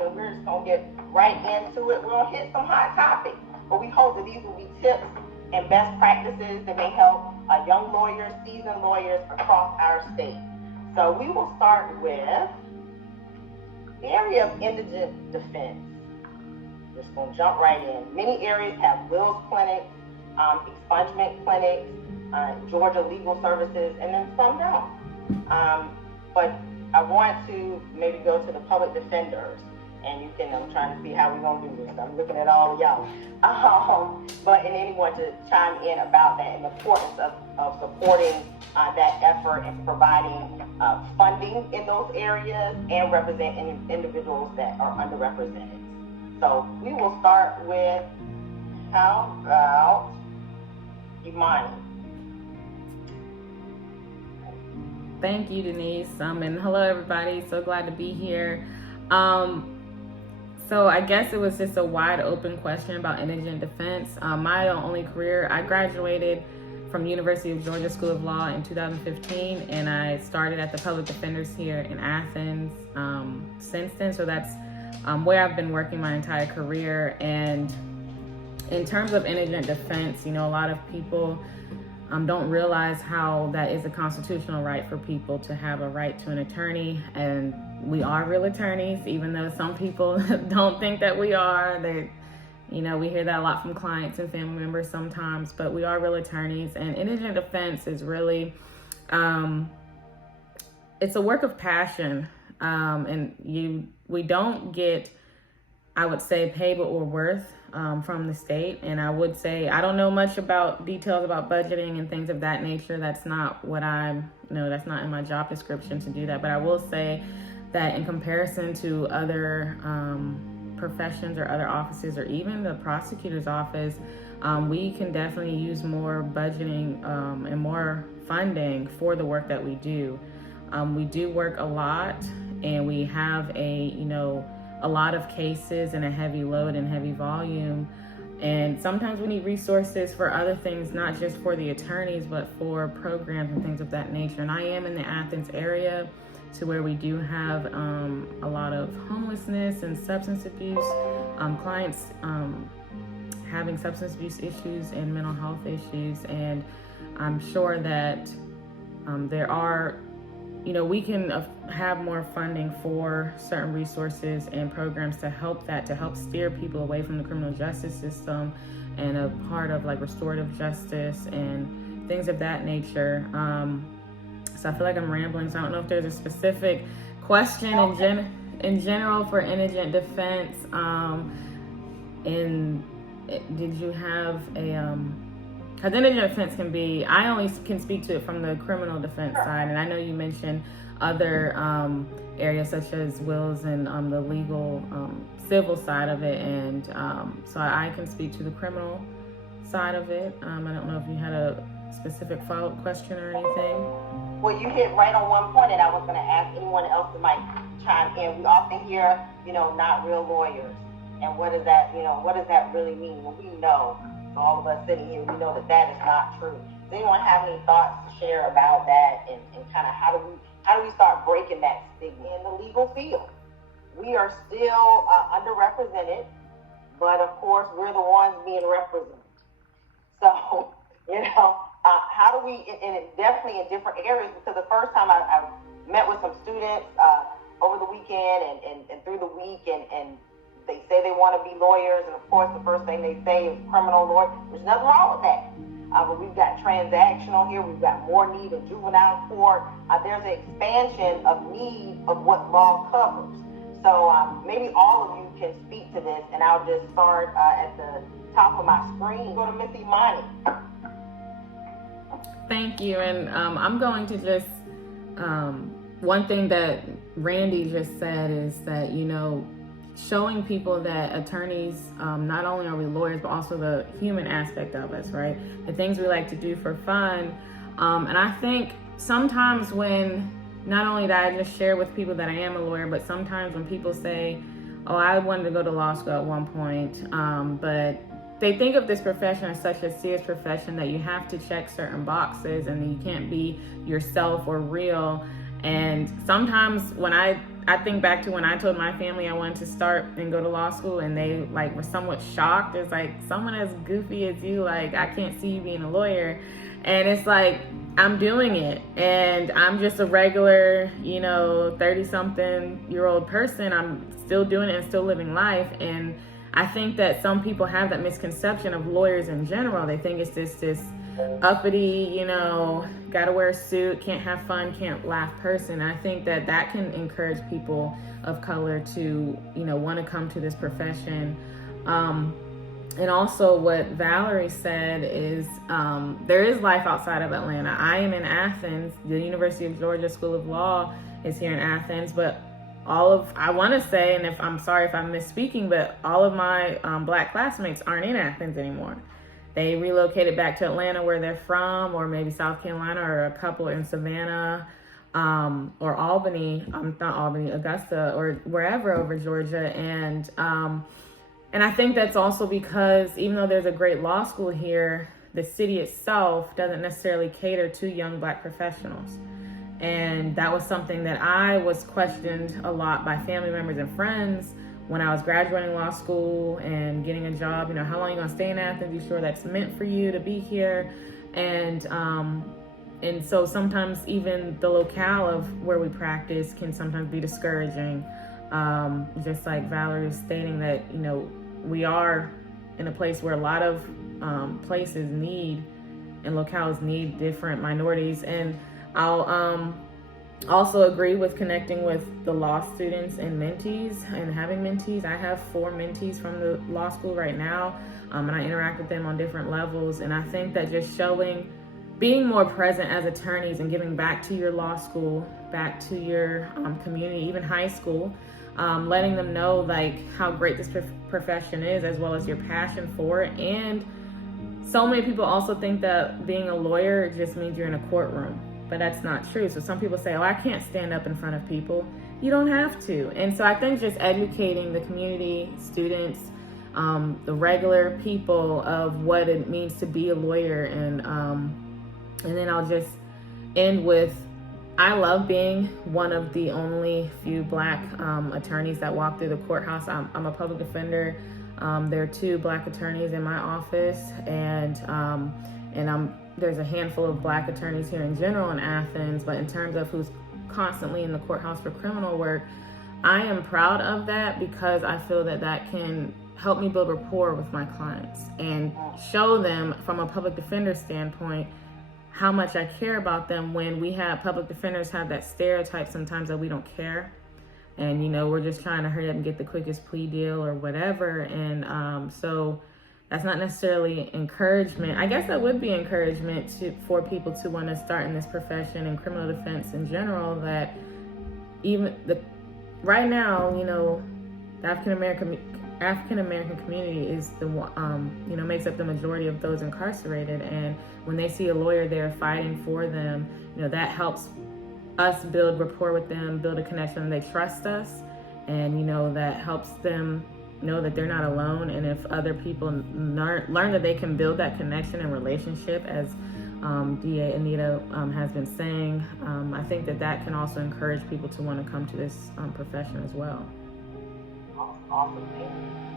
enough, and we're just going to get right into it. We're going to hit some hot topics, but we hope that these will be tips and best practices that may help young lawyers, seasoned lawyers across our state. So we will start with the area of indigent defense. Just going to jump right in. Many areas have wills clinics, expungement clinics, Georgia legal services, and then some don't. But I want to maybe go to the public defenders, and you can, I'm trying to see how we're going to do this. I'm looking at all of y'all. But anyone to chime in about that and the importance of supporting that effort and providing funding in those areas and representing individuals that are underrepresented. So we will start with, how about Imani? Thank you, Denise. And hello, everybody. So glad to be here. So I guess it was just a wide open question about indigent defense. My only career, I graduated from University of Georgia School of Law in 2015, and I started at the public defenders here in Athens since then. So that's where I've been working my entire career. And in terms of indigent defense, you know, a lot of people don't realize how that is a constitutional right for people to have a right to an attorney. And we are real attorneys, even though some people don't think that we are. You know, we hear that a lot from clients and family members sometimes, but we are real attorneys. And indigent defense is really, it's a work of passion. And we don't get, I would say, pay but we're worth from the state. And I would say, I don't know much about details about budgeting and things of that nature. That's not what that's not in my job description to do that. But I will say that in comparison to other professions or other offices, or even the prosecutor's office, we can definitely use more budgeting and more funding for the work that we do. We do work a lot, and we have a lot of cases and a heavy load and heavy volume. And sometimes we need resources for other things, not just for the attorneys, but for programs and things of that nature. And I am in the Athens area, to where we do have a lot of homelessness and substance abuse, clients having substance abuse issues and mental health issues. And I'm sure that there are, we can have more funding for certain resources and programs to help steer people away from the criminal justice system, and a part of like restorative justice and things of that nature. So I feel like I'm rambling, so I don't know if there's a specific question in general for indigent defense. Did you have a, because indigent defense can be, I only can speak to it from the criminal defense side, and I know you mentioned other areas such as wills and the legal civil side of it, and so I can speak to the criminal side of it. I don't know if you had a specific follow-up question or anything. Well, you hit right on one point, and I was going to ask anyone else that might chime in. We often hear, not real lawyers, and what does that really mean? Well, we know, all of us sitting here, we know that is not true. Does anyone have any thoughts to share about that, and kind of how do we start breaking that stigma in the legal field? We are still underrepresented, but of course we're the ones being represented. So, how do we, and definitely in different areas, because the first time I met with some students over the weekend and through the week, and they say they want to be lawyers, and of course the first thing they say is criminal lawyer. There's nothing wrong with that. But we've got transactional here, we've got more need in juvenile court. There's an expansion of need of what law covers. So maybe all of you can speak to this, and I'll just start at the top of my screen. Go to Miss Imani. Thank you. And I'm going to just, one thing that Randy just said is that, showing people that attorneys, not only are we lawyers, but also the human aspect of us, right? The things we like to do for fun. And I think sometimes when, not only that I just share with people that I am a lawyer, but sometimes when people say, oh, I wanted to go to law school at one point, but they think of this profession as such a serious profession that you have to check certain boxes and you can't be yourself or real. And sometimes when I I think back to when I told my family I wanted to start and go to law school, and they like were somewhat shocked. It's like, someone as goofy as you, like, I can't see you being a lawyer. And it's like, I'm doing it, and I'm just a regular, 30-something-year-old person. I'm still doing it and still living life. And I think that some people have that misconception of lawyers in general. They think it's this uppity, gotta wear a suit, can't have fun, can't laugh person. I think that can encourage people of color to, want to come to this profession. And also what Valerie said is there is life outside of Atlanta. I am in Athens. The University of Georgia School of Law is here in Athens, but I want to say, and I'm sorry if I'm misspeaking, but all of my Black classmates aren't in Athens anymore. They relocated back to Atlanta, where they're from, or maybe South Carolina, or a couple in Savannah, or Albany, not Albany, Augusta, or wherever over Georgia. And I think that's also because even though there's a great law school here, the city itself doesn't necessarily cater to young Black professionals. And that was something that I was questioned a lot by family members and friends when I was graduating law school and getting a job. How long are you gonna stay in Athens? You sure that's meant for you to be here? And so sometimes even the locale of where we practice can sometimes be discouraging. Just like Valerie was stating that, we are in a place where a lot of places need and locales need different minorities. And I'll also agree with connecting with the law students and mentees and having mentees. I have 4 mentees from the law school right now, and I interact with them on different levels. And I think that just being more present as attorneys and giving back to your law school, back to your community, even high school, letting them know like how great this profession is, as well as your passion for it. And so many people also think that being a lawyer just means you're in a courtroom, but that's not true. So some people say, oh, I can't stand up in front of people. You don't have to. And so I think just educating the community, students, the regular people of what it means to be a lawyer. And then I'll just end with, I love being one of the only few Black attorneys that walk through the courthouse. I'm a public defender. There are 2 Black attorneys in my office, and there's a handful of Black attorneys here in general in Athens. But in terms of who's constantly in the courthouse for criminal work, I am proud of that, because I feel that can help me build rapport with my clients and show them from a public defender standpoint how much I care about them, when we have public defenders have that stereotype sometimes that we don't care. And, we're just trying to hurry up and get the quickest plea deal or whatever. And so that's not necessarily encouragement. I guess that would be encouragement for people to want to start in this profession and criminal defense in general, that even right now, the African American community is the one, makes up the majority of those incarcerated. And when they see a lawyer there fighting for them, that helps us build rapport with them, build a connection. They trust us, and that helps them know that they're not alone. And if other people learn that they can build that connection and relationship, as DA Anita has been saying, I think that can also encourage people to want to come to this profession as well. Awesome. Thank you.